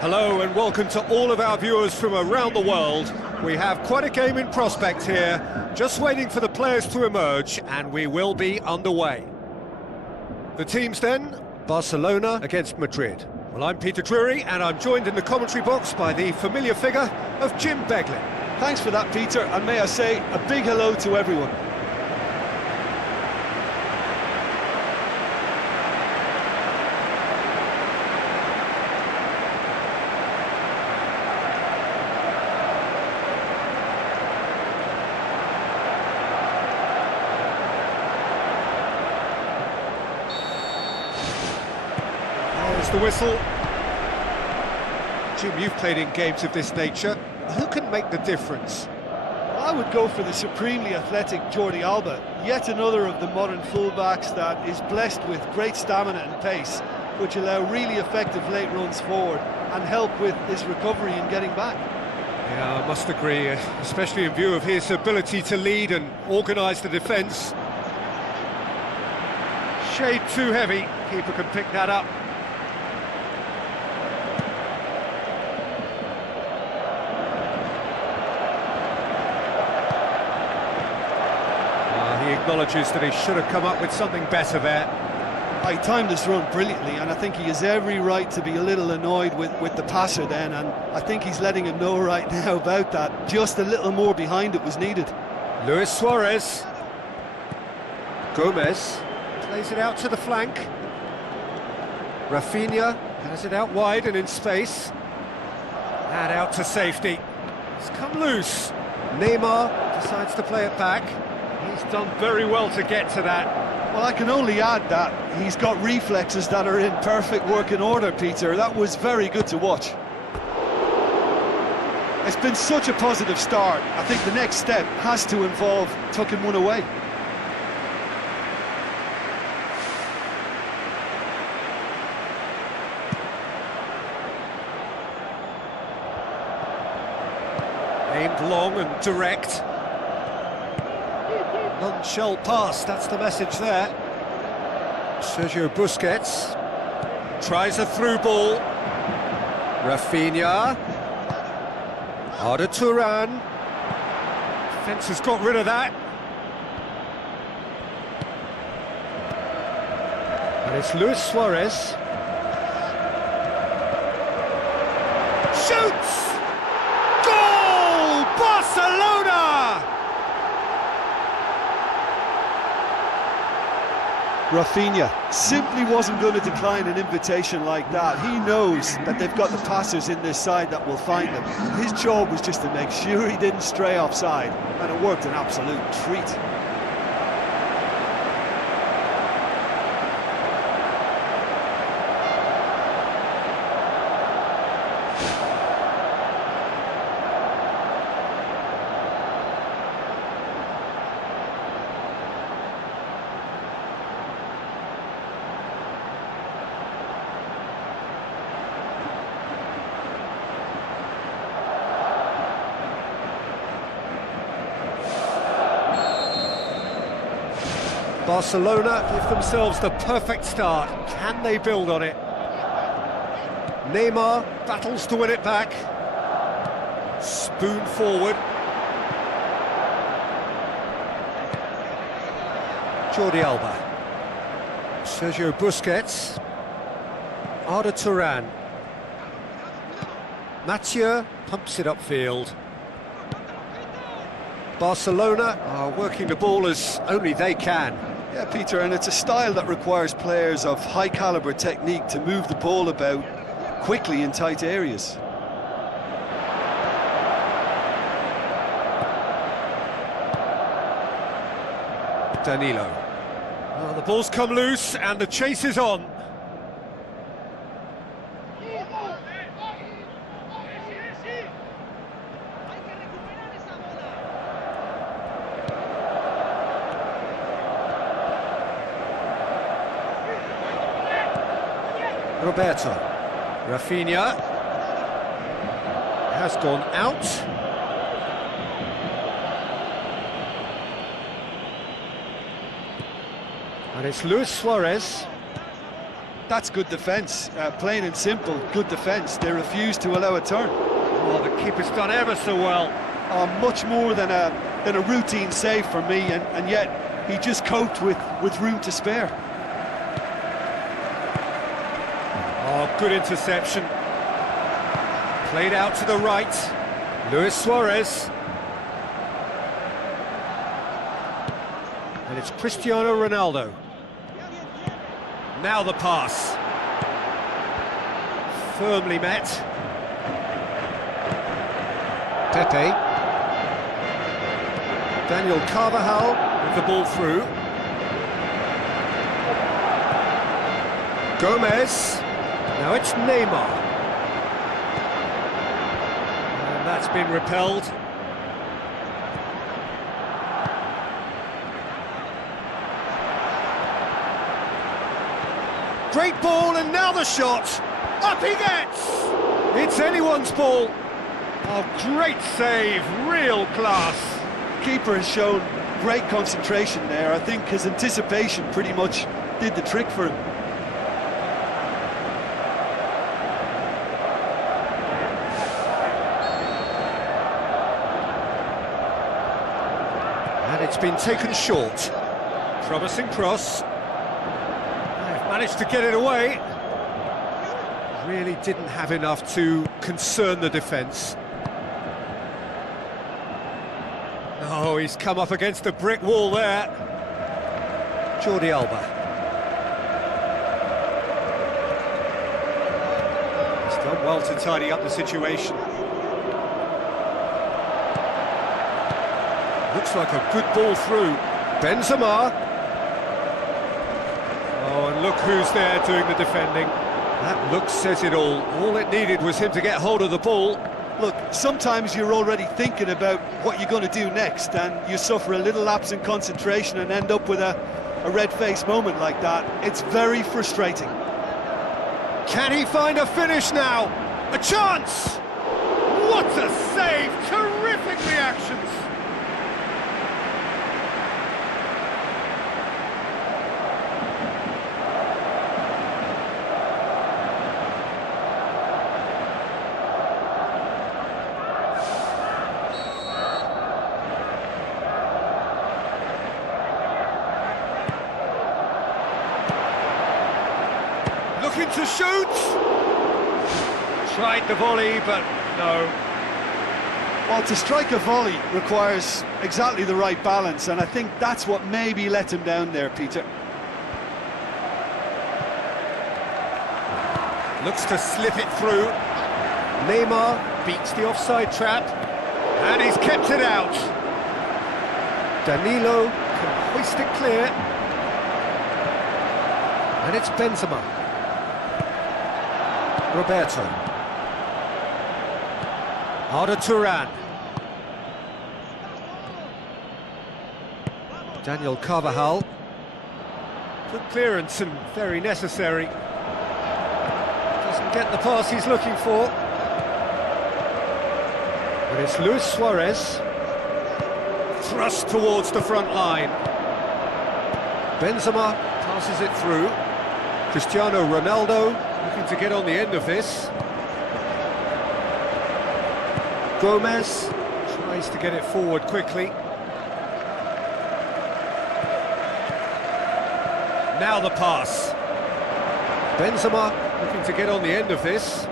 Hello and welcome to all of our viewers from around the world. We have quite a game in prospect here, just waiting for the players to emerge, and we will be underway. The teams then, Barcelona against Madrid. Well, I'm Peter Drury, and I'm joined in the commentary box by the familiar figure of Jim Beglin. Thanks for that, Peter, and may I say a big hello to everyone. There's the whistle. Jim, you've played in games of this nature. Who can make the difference? I would go for the supremely athletic Jordi Alba, yet another of the modern fullbacks that is blessed with great stamina and pace, which allow really effective late runs forward and help with his recovery and getting back. Yeah, I must agree, especially in view of his ability to lead and organise the defence. Shade too heavy, keeper can pick that up. He acknowledges that he should have come up with something better there. He timed his run brilliantly, and I think he has every right to be a little annoyed with the passer then, and I think he's letting him know right now about that. Just a little more behind it was needed. Luis Suarez. Gomez plays it out to the flank. Rafinha has it out wide and in space. And out to safety. It's come loose. Neymar decides to play it back. He's done very well to get to that. Well, I can only add that he's got reflexes that are in perfect working order, Peter. That was very good to watch. It's been such a positive start. I think the next step has to involve tucking one away. Aimed long and direct. None shall pass, that's the message there. Sergio Busquets tries a through ball. Rafinha. Arda Turan. Defence has got rid of that. And it's Luis Suarez. Shoots! Goal! Barcelona! Rafinha simply wasn't going to decline an invitation like that. He knows that they've got the passers in this side that will find him. His job was just to make sure he didn't stray offside, and it worked an absolute treat. Barcelona give themselves the perfect start. Can they build on it? Neymar battles to win it back. Spoon forward. Jordi Alba. Sergio Busquets. Arda Turan. Mathieu pumps it upfield. Barcelona are working the ball as only they can. Yeah, Peter, and it's a style that requires players of high-caliber technique to move the ball about quickly in tight areas. Danilo. Well, the ball's come loose and the chase is on. Roberto. Rafinha has gone out. And it's Luis Suarez. That's good defence, plain and simple, good defence. They refuse to allow a turn. Oh, the keeper's done ever so well. Much more than a routine save for me, and yet he just coped with room to spare. Oh, good interception. Played out to the right. Luis Suarez. And it's Cristiano Ronaldo. Now the pass. Firmly met. Pepe. Daniel Carvajal with the ball through. Gomez. Now it's Neymar. And that's been repelled. Great ball, and now the shot. Up he gets! It's anyone's ball. Oh, great save, real class. Keeper has shown great concentration there. I think his anticipation pretty much did the trick for him. And it's been taken short. Promising cross. Managed to get it away. Really didn't have enough to concern the defence. Oh, he's come up against a brick wall there. Jordi Alba. He's done well to tidy up the situation. Looks like a good ball through. Benzema. Oh, and look who's there doing the defending. That look says it all. All it needed was him to get hold of the ball. Look, sometimes you're already thinking about what you're going to do next, and you suffer a little lapse in concentration and end up with a red-faced moment like that. It's very frustrating. Can he find a finish now? A chance! What a save! Terrific reactions! Looking to shoot! Tried the volley, but no. Well, to strike a volley requires exactly the right balance, and I think that's what maybe let him down there, Peter. Looks to slip it through. Neymar beats the offside trap, and he's kept it out. Danilo can hoist it clear. And it's Benzema. Roberto. Arda Turan. Daniel Carvajal. Good clearance and very necessary. Doesn't get the pass he's looking for. But it's Luis Suarez. Thrust towards the front line. Benzema passes it through. Cristiano Ronaldo looking to get on the end of this. Gomez tries to get it forward quickly. Now the pass. Benzema looking to get on the end of this.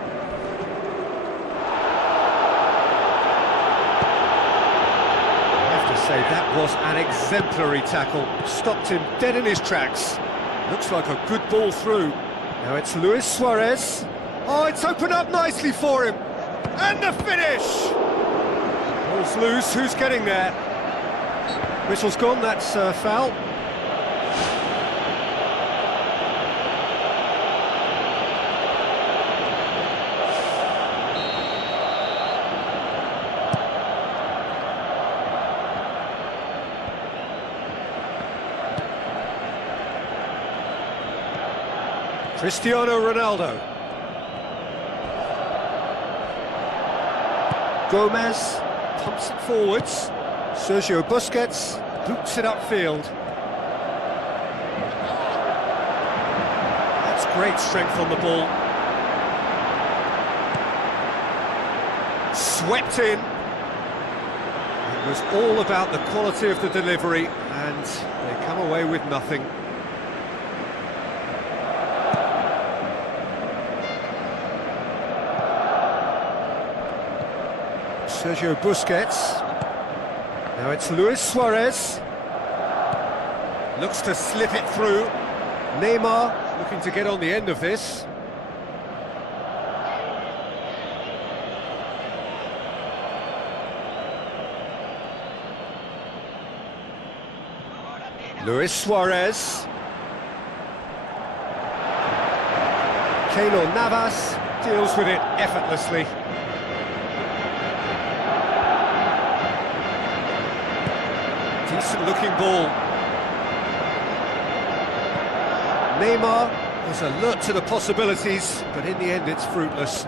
I have to say, that was an exemplary tackle. Stopped him dead in his tracks. Looks like a good ball through. Now it's Luis Suarez. Oh, it's opened up nicely for him. And the finish! Ball's loose, who's getting there? Whistle's gone, that's foul. Cristiano Ronaldo. Gomez pumps it forwards. Sergio Busquets boots it upfield. That's Great strength on the ball. Swept in. It was all about the quality of the delivery, and they come away with nothing. Sergio Busquets. Now it's Luis Suarez. Looks to slip it through. Neymar looking to get on the end of this. Luis Suarez. Keylor Navas deals with it effortlessly. Decent looking ball. Neymar was alert to the possibilities, but in the end it's fruitless.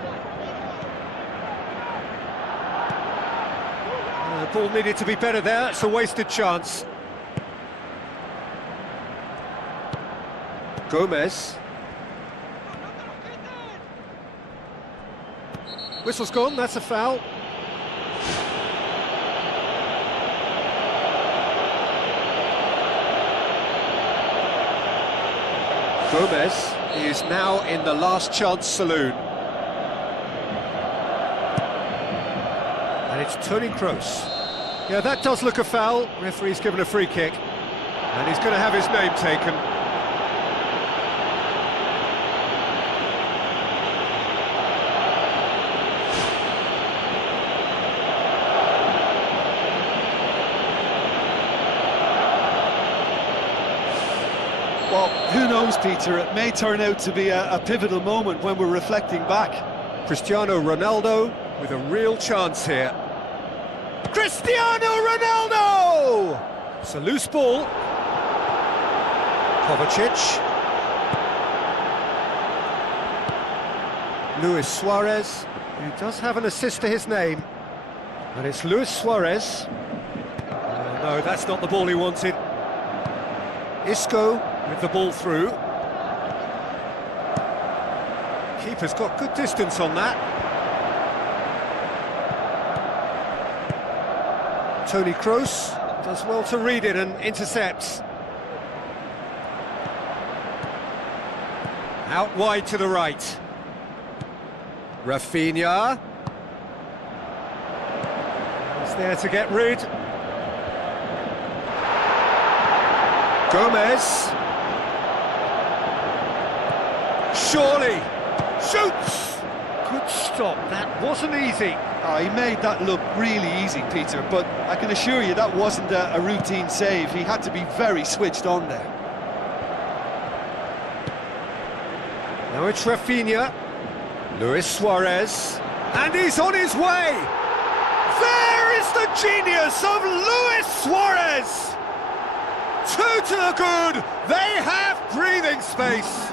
The ball needed to be better there, it's a wasted chance. Gomez. Whistle's gone, that's a foul. Gomez is now in the last chance saloon. And it's Toni Kroos. Yeah, that does look a foul. Referee's given a free kick. And he's going to have his name taken. Well, who knows, Peter? It may turn out to be a pivotal moment when we're reflecting back. Cristiano Ronaldo with a real chance here. Cristiano Ronaldo! It's a loose ball. Kovacic. Luis Suarez, who does have an assist to his name. And it's Luis Suarez. No, that's not the ball he wanted. Isco with the ball through. Keeper's got good distance on that. Toni Kroos does well to read it and intercepts. Out wide to the right. Rafinha. He's there to get rid. Gomez. Surely. Shoots! Good stop, that wasn't easy. Oh, he made that look really easy, Peter, but I can assure you that wasn't a routine save. He had to be very switched on there. Now it's Rafinha. Luis Suarez. And he's on his way! There is the genius of Luis Suarez! Two to the good, they have breathing space.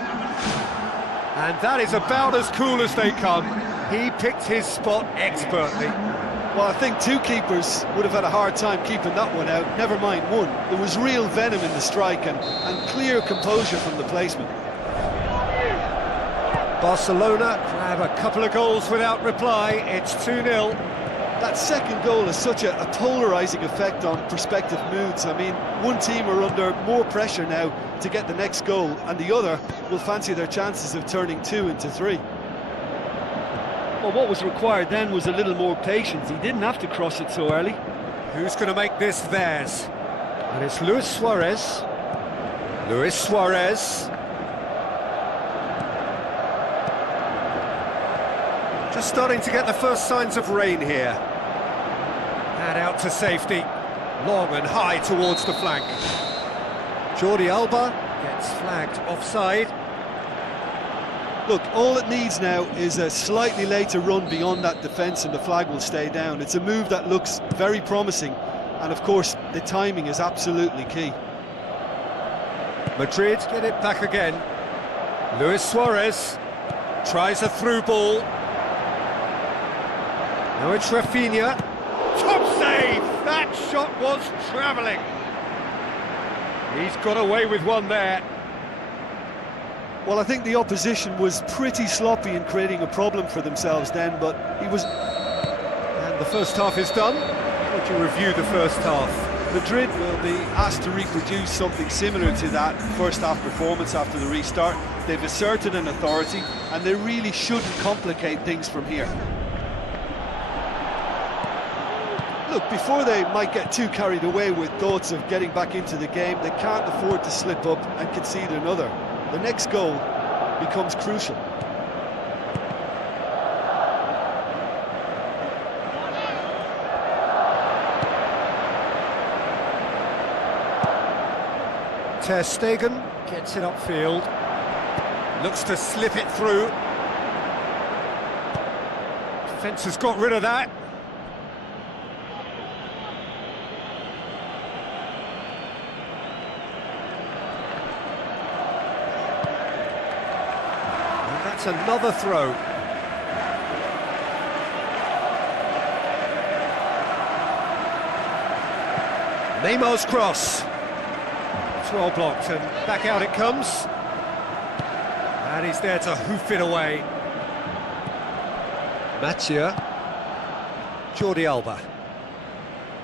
And that is about as cool as they come. He picked his spot expertly. Well, I think two keepers would have had a hard time keeping that one out, never mind one. There was real venom in the strike and clear composure from the placement. Barcelona grab a couple of goals without reply, it's 2-0. That second goal has such a polarising effect on prospective moods. I mean, one team are under more pressure now to get the next goal, and the other will fancy their chances of turning 2 into 3. Well, what was required then was a little more patience. He didn't have to cross it so early. Who's going to make this theirs? And it's Luis Suarez. Luis Suarez. Just starting to get the first signs of rain here. And out to safety. Long and high towards the flank. Jordi Alba gets flagged offside. Look, all it needs now is a slightly later run beyond that defence and the flag will stay down. It's a move that looks very promising, and of course the timing is absolutely key. Madrid get it back again. Luis Suarez tries a through ball. Now it's Rafinha. Top save! That shot was travelling. He's got away with one there. Well, I think the opposition was pretty sloppy in creating a problem for themselves then, but he was... And the first half is done. Would you review the first half? Madrid will be asked to reproduce something similar to that first half performance after the restart. They've asserted an authority, and they really shouldn't complicate things from here. Look, before they might get too carried away with thoughts of getting back into the game, they can't afford to slip up and concede another. The next goal becomes crucial. Ter Stegen gets it upfield. Looks to slip it through. Defence has got rid of that. That's another throw. Neymar's cross. It's well blocked, and back out it comes. And he's there to hoof it away. Mathieu. Jordi Alba.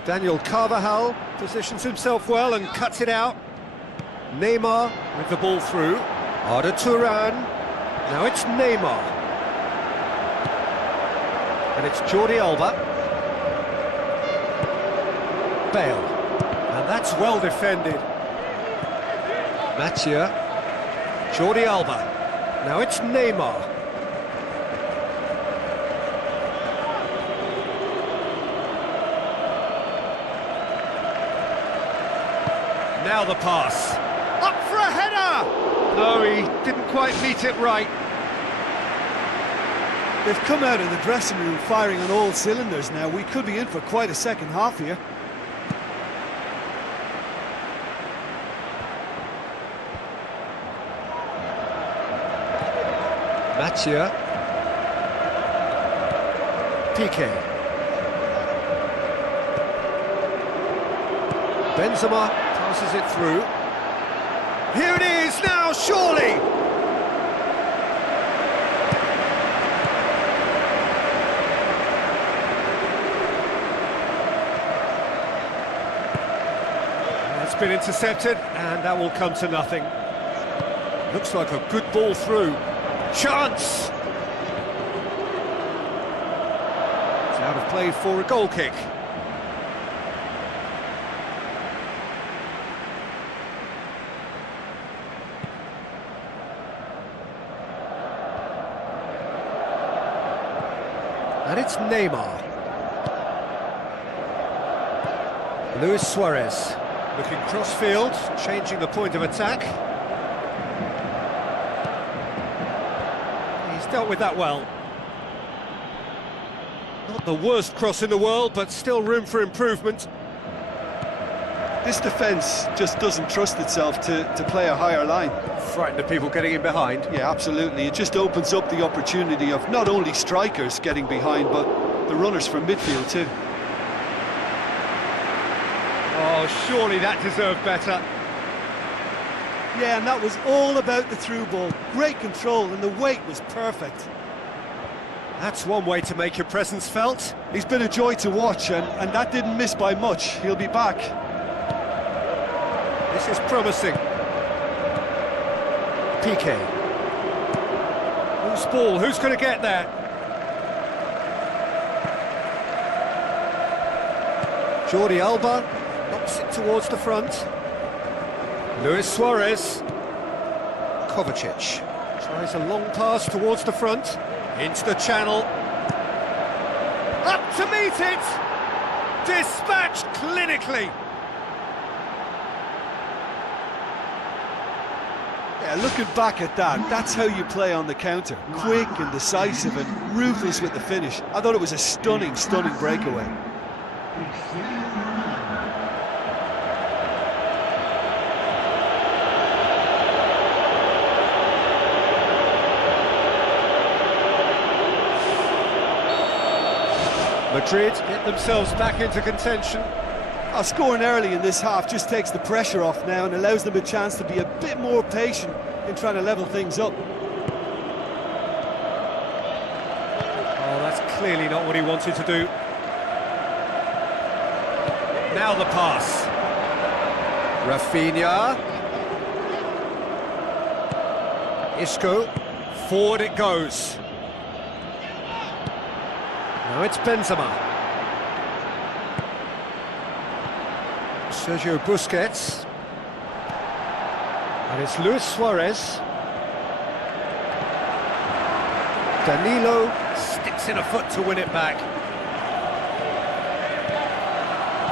Daniel Carvajal positions himself well and cuts it out. Neymar with the ball through. Arda Turan. Now it's Neymar. And it's Jordi Alba. Bale. And that's well defended. Mathieu. Jordi Alba. Now it's Neymar. Now the pass. Up for a header! No, he didn't quite meet it right. They've come out of the dressing room firing on all cylinders now. We could be in for quite a second half here. Mathieu. Piqué. Benzema passes it through. Here it is now, surely! It's been intercepted, and that will come to nothing. Looks like a good ball through. Chance! It's out of play for a goal kick. And it's Neymar. Luis Suarez looking cross-field, changing the point of attack. He's dealt with that well. Not the worst cross in the world, but still room for improvement. This defence just doesn't trust itself to play a higher line. Frightened of people getting in behind. Yeah, absolutely. It just opens up the opportunity of not only strikers getting behind, but the runners from midfield too. Oh, surely that deserved better. Yeah, and that was all about the through ball. Great control, and the weight was perfect. That's one way to make your presence felt. He's been a joy to watch, and that didn't miss by much. He'll be back. This is promising. Piqué. Who's ball? Who's going to get there? Jordi Alba knocks it towards the front. Luis Suarez. Kovacic tries a long pass towards the front. Into the channel. Up to meet it! Dispatched clinically. Yeah, looking back at that, that's how you play on the counter. Quick and decisive and ruthless with the finish. I thought it was a stunning, stunning breakaway. Madrid get themselves back into contention. Scoring early in this half just takes the pressure off now and allows them a chance to be a bit more patient in trying to level things up. Oh, that's clearly not what he wanted to do. Now the pass. Rafinha. Isco. Forward it goes. Now it's Benzema. Sergio Busquets. And it's Luis Suarez. Danilo sticks in a foot to win it back.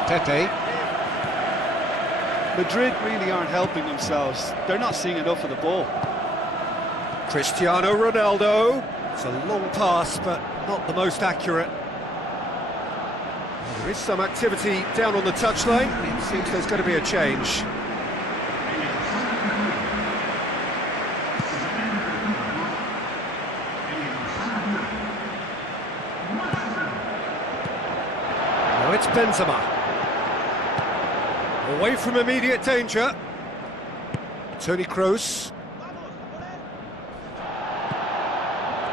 Pepe. Madrid really aren't helping themselves. They're not seeing enough of the ball. Cristiano Ronaldo. It's a long pass, but not the most accurate. There is some activity down on the touchline. It seems there's going to be a change. Now it's Benzema. Away from immediate danger. Toni Kroos.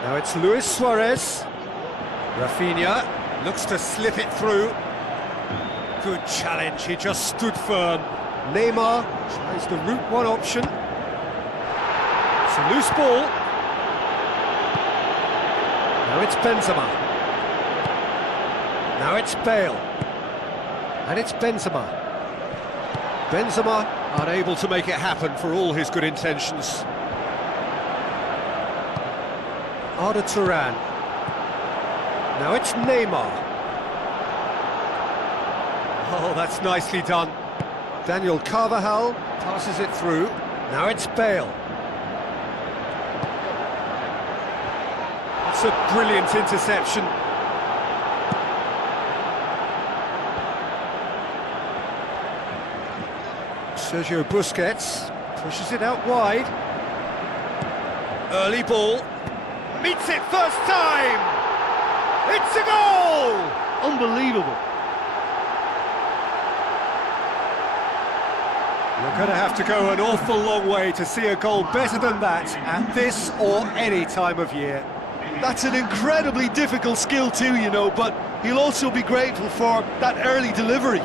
Now it's Luis Suarez. Rafinha looks to slip it through. Good challenge, he just stood firm. Neymar tries the route one option. It's a loose ball. Now it's Benzema. Now it's Bale. And it's Benzema. Benzema unable to make it happen for all his good intentions. Arda Turan. Now it's Neymar. Oh, that's nicely done. Daniel Carvajal passes it through. Now it's Bale. That's a brilliant interception. Sergio Busquets pushes it out wide. Early ball. Meets it first time! It's a goal! Unbelievable. You're going to have to go an awful long way to see a goal better than that at this or any time of year. That's an incredibly difficult skill too, you know, but he'll also be grateful for that early delivery.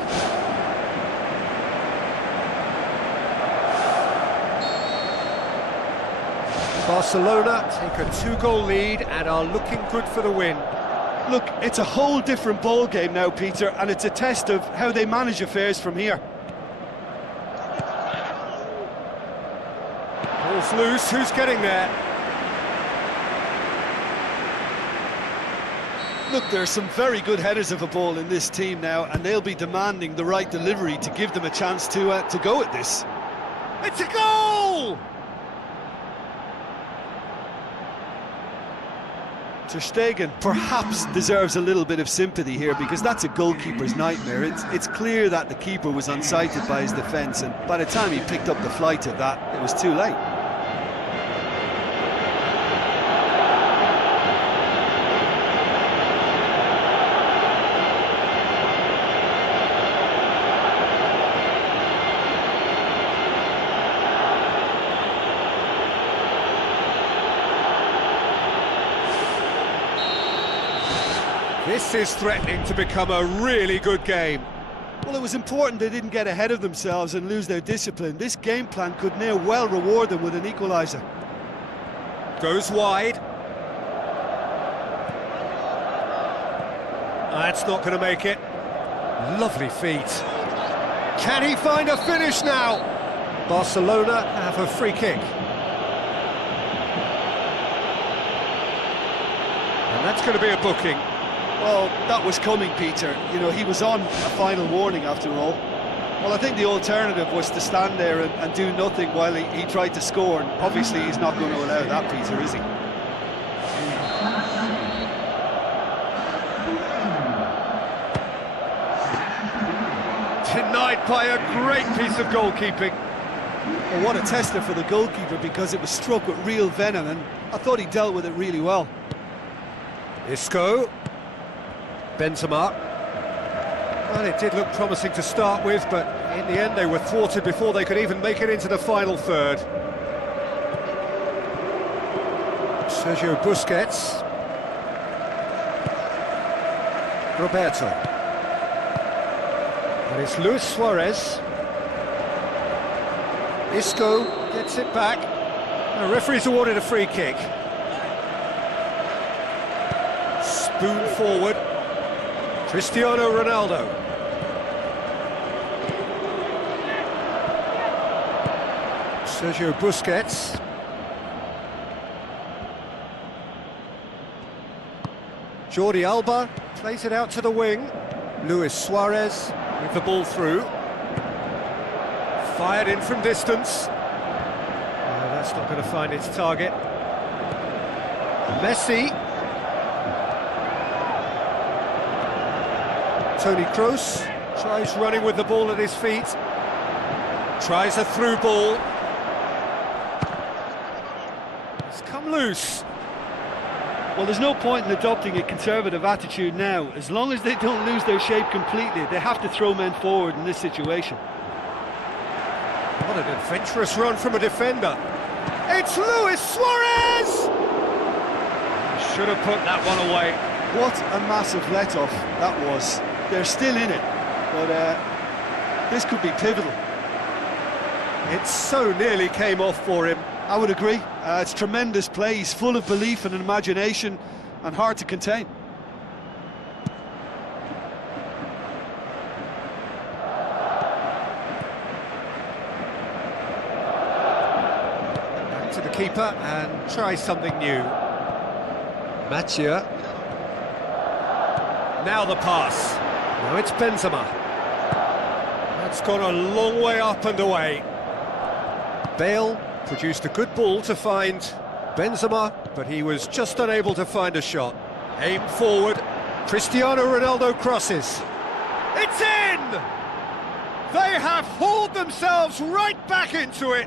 Barcelona take a 2-goal lead and are looking good for the win. Look, it's a whole different ball game now, Peter, and it's a test of how they manage affairs from here. Ball's loose, who's getting there? Look, there are some very good headers of a ball in this team now, and they'll be demanding the right delivery to give them a chance to go at this. It's a goal! Ter Stegen perhaps deserves a little bit of sympathy here, because that's a goalkeeper's nightmare. It's clear that the keeper was unsighted by his defence, and by the time he picked up the flight of that, it was too late. This is threatening to become a really good game. Well, it was important they didn't get ahead of themselves and lose their discipline. This game plan could now well reward them with an equaliser. Goes wide. That's not going to make it. Lovely feet. Can he find a finish now? Barcelona have a free kick. And that's going to be a booking. Well, that was coming, Peter. You know, he was on a final warning after all. Well, I think the alternative was to stand there and do nothing while he tried to score, and obviously he's not going to allow that, Peter, is he? Denied by a great piece of goalkeeping. Well, what a tester for the goalkeeper, because it was struck with real venom, and I thought he dealt with it really well. Isco. Benzema. Well, it did look promising to start with, but in the end they were thwarted before they could even make it into the final third. Sergio Busquets. Roberto. And it's Luis Suarez. Isco gets it back. The referee's awarded a free kick. Spoon forward. Cristiano Ronaldo. Sergio Busquets. Jordi Alba plays it out to the wing. Luis Suarez with the ball through. Fired in from distance. No, that's not going to find its target. Messi. Toni Kroos tries running with the ball at his feet. Tries a through ball. It's come loose. Well, there's no point in adopting a conservative attitude now. As long as they don't lose their shape completely, they have to throw men forward in this situation. What an adventurous run from a defender. It's Luis Suarez! He should have put that one away. What a massive let-off that was. They're still in it, but this could be pivotal. It so nearly came off for him. I would agree. It's tremendous play. He's full of belief and imagination and hard to contain. Back to the keeper and try something new. Mathieu. Now the pass. Now it's Benzema. That's gone a long way up and away. Bale produced a good ball to find Benzema, but he was just unable to find a shot. Aim forward. Cristiano Ronaldo crosses. It's in! They have hauled themselves right back into it.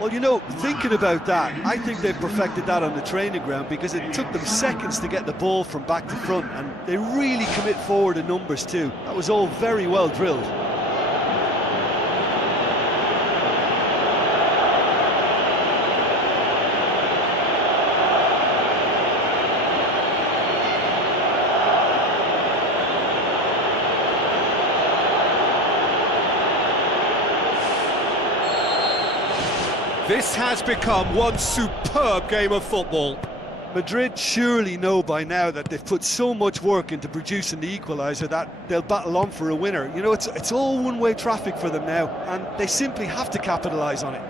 Well, you know, thinking about that, I think they've perfected that on the training ground because it took them seconds to get the ball from back to front, and they really commit forward in numbers too. That was all very well drilled. This has become one superb game of football. Madrid surely know by now that they've put so much work into producing the equaliser that they'll battle on for a winner. You know, it's all one-way traffic for them now, and they simply have to capitalise on it.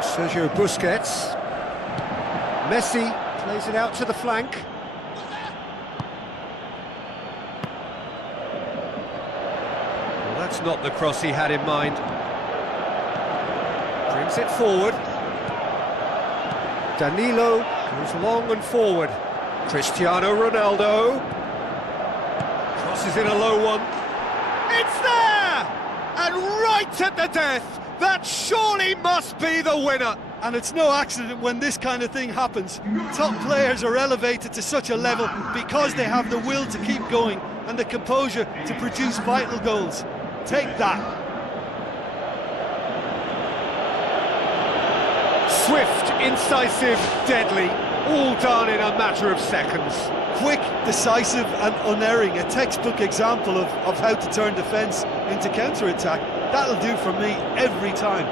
Sergio Busquets. Messi plays it out to the flank. That's not the cross he had in mind. Brings it forward. Danilo goes long and forward. Cristiano Ronaldo. Crosses in a low one. It's there! And right at the death! That surely must be the winner! And it's no accident when this kind of thing happens. Top players are elevated to such a level because they have the will to keep going and the composure to produce vital goals. Take that. Swift, incisive, deadly, all done in a matter of seconds. Quick, decisive and unerring, a textbook example of how to turn defence into counter-attack. That'll do for me every time.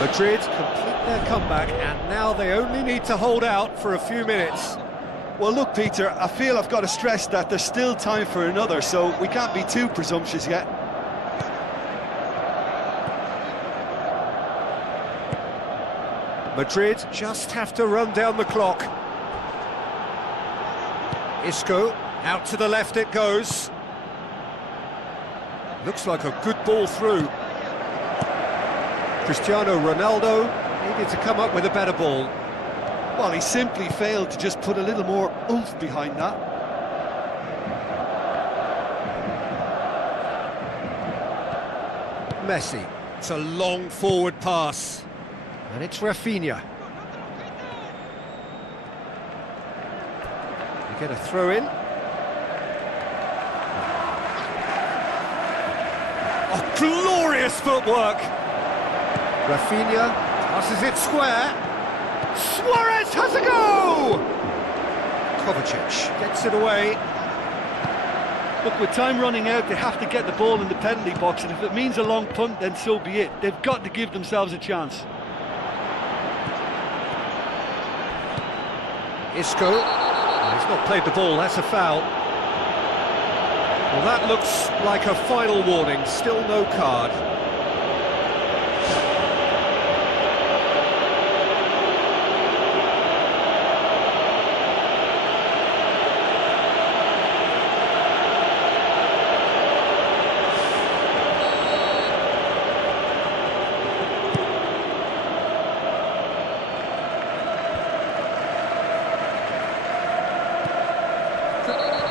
Madrid complete their comeback, and now they only need to hold out for a few minutes. Well, look, Peter, I feel I've got to stress that there's still time for another, so we can't be too presumptuous yet. Madrid just have to run down the clock. Isco, out to the left it goes. Looks like a good ball through. Cristiano Ronaldo needed to come up with a better ball. Well, he simply failed to just put a little more oomph behind that. Messi. It's a long forward pass. And it's Rafinha. You get a throw in. Oh, glorious footwork! Rafinha passes it square. Suarez has a go! Kovacic gets it away. Look, with time running out, they have to get the ball in the penalty box, and if it means a long punt, then so be it. They've got to give themselves a chance. Isco. Oh, he's not played the ball, that's a foul. Well, that looks like a final warning, still no card.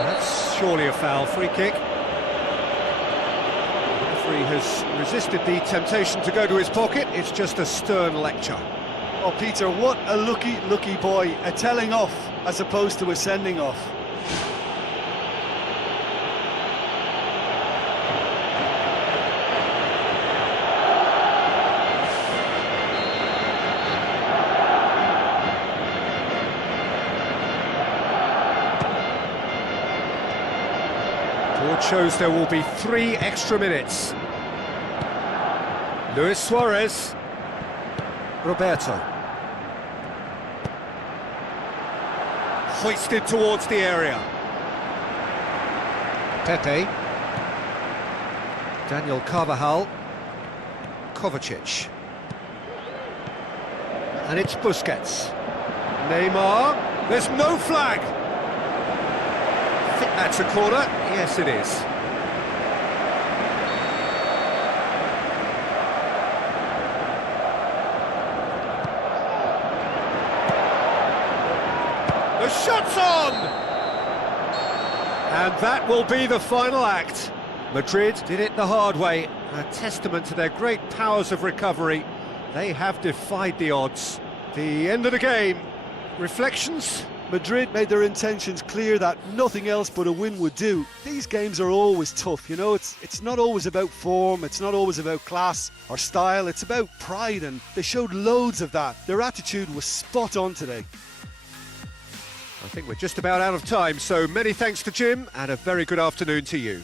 That's surely a foul. Free kick. The referee has resisted the temptation to go to his pocket. It's just a stern lecture. Oh, Peter, what a lucky boy. A telling off as opposed to a sending off. Board shows there will be 3 extra minutes. Luis Suarez. Roberto. Hoisted towards the area. Pepe. Daniel Carvajal. Kovacic. And it's Busquets. Neymar. There's no flag. I think that's a corner. Yes, it is. The shot's on! And that will be the final act. Madrid did it the hard way. A testament to their great powers of recovery. They have defied the odds. The end of the game. Reflections? Madrid made their intentions clear that nothing else but a win would do. These games are always tough, you know, it's not always about form, it's not always about class or style, it's about pride, and they showed loads of that. Their attitude was spot on today. I think we're just about out of time, so many thanks to Jim, and a very good afternoon to you.